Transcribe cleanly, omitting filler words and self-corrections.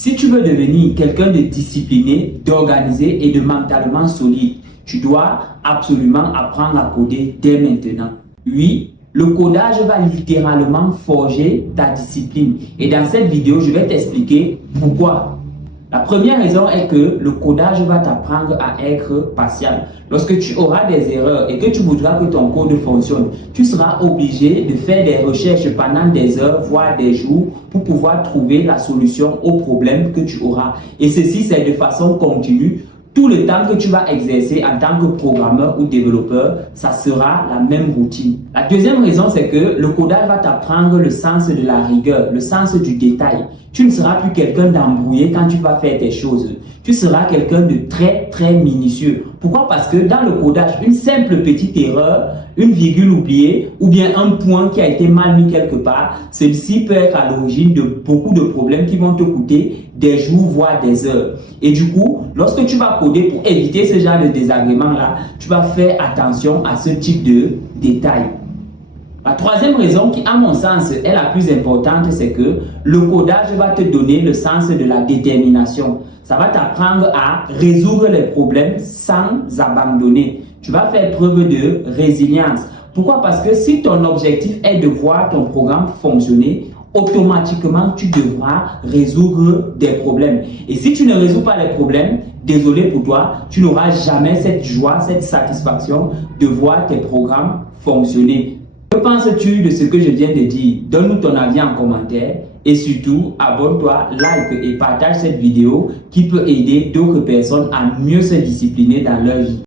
Si tu veux devenir quelqu'un de discipliné, d'organisé et de mentalement solide, tu dois absolument apprendre à coder dès maintenant. Oui, le codage va littéralement forger ta discipline. Et dans cette vidéo, je vais t'expliquer pourquoi. La première raison est que le codage va t'apprendre à être patient. Lorsque tu auras des erreurs et que tu voudras que ton code fonctionne, tu seras obligé de faire des recherches pendant des heures, voire des jours, pour pouvoir trouver la solution au problème que tu auras. Et ceci, c'est de façon continue. Tout le temps que tu vas exercer en tant que programmeur ou développeur, ça sera la même routine. La deuxième raison, c'est que le codage va t'apprendre le sens de la rigueur, le sens du détail. Tu ne seras plus quelqu'un d'embrouillé quand tu vas faire tes choses. Tu seras quelqu'un de très minutieux. Pourquoi? Parce que dans le codage, une simple petite erreur, une virgule oubliée ou bien un point qui a été mal mis quelque part, ceci peut être à l'origine de beaucoup de problèmes qui vont te coûter des jours voire des heures. Et du coup, lorsque tu vas coder pour éviter ce genre de désagrément-là, tu vas faire attention à ce type de détails. La troisième raison qui, à mon sens, est la plus importante, c'est que le codage va te donner le sens de la détermination. Ça va t'apprendre à résoudre les problèmes sans abandonner. Tu vas faire preuve de résilience. Pourquoi? Parce que si ton objectif est de voir ton programme fonctionner, automatiquement, tu devras résoudre des problèmes. Et si tu ne résous pas les problèmes, désolé pour toi, tu n'auras jamais cette joie, cette satisfaction de voir tes programmes fonctionner. Que penses-tu de ce que je viens de dire? Donne-nous ton avis en commentaire et surtout, abonne-toi, like et partage cette vidéo qui peut aider d'autres personnes à mieux se discipliner dans leur vie.